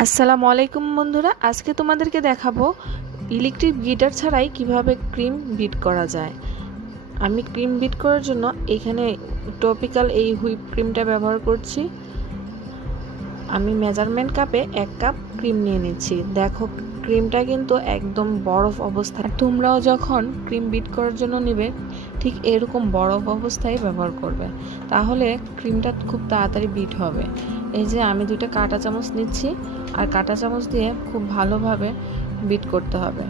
আসসালামু আলাইকুম বন্ধুরা, আজকে তোমাদেরকে দেখাবো ইলেকট্রিক গিটার ছাড়াই কীভাবে ক্রিম বিট করা যায়। আমি ক্রিম বিট করার জন্য এখানে টপিক্যাল এই হুইপ ক্রিমটা ব্যবহার করছি। আমি মেজারমেন্ট কাপে এক কাপ ক্রিম নিয়ে নিচ্ছি। দেখো ক্রিমটা কিন্তু একদম বরফ অবস্থায়। তোমরাও যখন ক্রিম বিট করার জন্য নেবে, ঠিক এরকম বরফ অবস্থায় ব্যবহার করবে। তাহলে ক্রিমটা খুব তাড়াতাড়ি বিট হবে। এই যে আমি দুটো কাঁটা চামচ নিচ্ছি আর কাঁটা চামচ দিয়ে খুব ভালোভাবে বিট করতে হবে।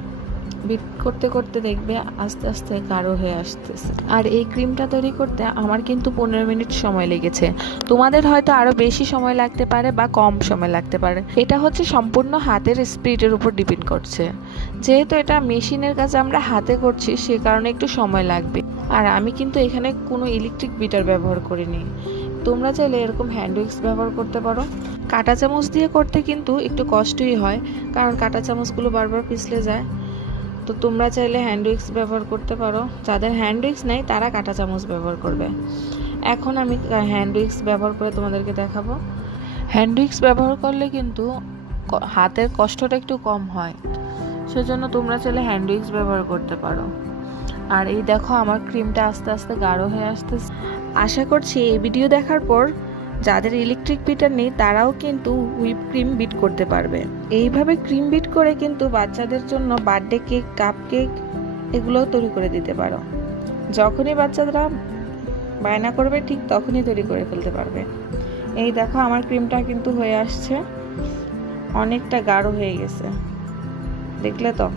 বিট করতে করতে দেখবে আস্তে আস্তে গাঢ় হয়ে আসতেছে। আর এই ক্রিমটা তৈরি করতে আমার কিন্তু পনেরো মিনিট সময় লেগেছে। তোমাদের হয়তো আরও বেশি সময় লাগতে পারে বা কম সময় লাগতে পারে। এটা হচ্ছে সম্পূর্ণ হাতের স্পিডের উপর ডিপেন্ড করছে। যেহেতু এটা মেশিনের কাছে আমরা হাতে করছি, সে কারণে একটু সময় লাগবে। আর আমি কিন্তু এখানে কোনো ইলেকট্রিক বিটার ব্যবহার করিনি। তোমরা চাইলে এরকম হ্যান্ড উইক্স ব্যবহার করতে পারো। কাঁটা চামচ দিয়ে করতে কিন্তু একটু কষ্টই হয়, কারণ কাঁটা চামচগুলো বারবার পিছলে যায়। তো তোমরা চাইলে হ্যান্ড উইক্স ব্যবহার করতে পারো। যাদের হ্যান্ড উইক্স নেই, তারা কাঁটা চামচ ব্যবহার করবে। এখন আমি হ্যান্ড উইক্স ব্যবহার করে তোমাদেরকে দেখাবো। হ্যান্ড উইক্স ব্যবহার করলে কিন্তু হাতের কষ্টটা একটু কম হয়। সেজন্য তোমরা চাইলে হ্যান্ড উইক্স ব্যবহার করতে পারো। আর এই দেখো আমার ক্রিমটা আস্তে আস্তে গাঢ় হয়ে আসতেছে। আশা করছি এই ভিডিও দেখার পর যাদের ইলেকট্রিক বিটার নেই, তারাও কিন্তু হুইপ ক্রিম বিট করতে পারবে। এইভাবে ক্রিম বিট করে কিন্তু বাচ্চাদের জন্য বার্থডে কেক কাপ কেক এগুলোও তৈরি করে দিতে পারো। যখনই বাচ্চারা বায়না করবে, ঠিক তখনই তৈরি করে ফেলতে পারবে। এই দেখো আমার ক্রিমটা কিন্তু হয়ে আসছে। অনেকটা গাঢ় হয়ে গেছে। দেখলে তো?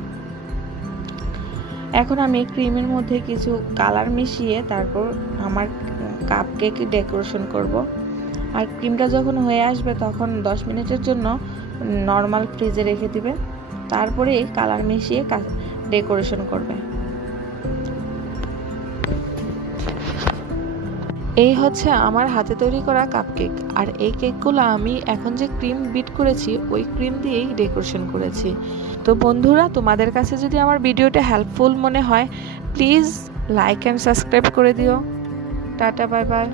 এখন আমি ক্রিমের মধ্যে কিছু কালার মিশিয়ে তারপর আমার কাপ কেক ডেকোরেশন করব। আর ক্রিমটা যখন হয়ে আসবে তখন দশ মিনিটের জন্য নর্মাল ফ্রিজে রেখে দিবে। তারপরে কালার মিশিয়ে ডেকোরেশন করবে। এই হচ্ছে আমার হাতে তৈরি করা কাপকেক আর এই কেকগুলো আমি এখন যে ক্রিম বিট করেছি, ওই ক্রিম দিয়েই ডেকোরেশন করেছি। তো বন্ধুরা, তোমাদের কাছে যদি আমার ভিডিওটা হেল্পফুল মনে হয় প্লিজ লাইক অ্যান্ড সাবস্ক্রাইব করে দিও। Tata bye bye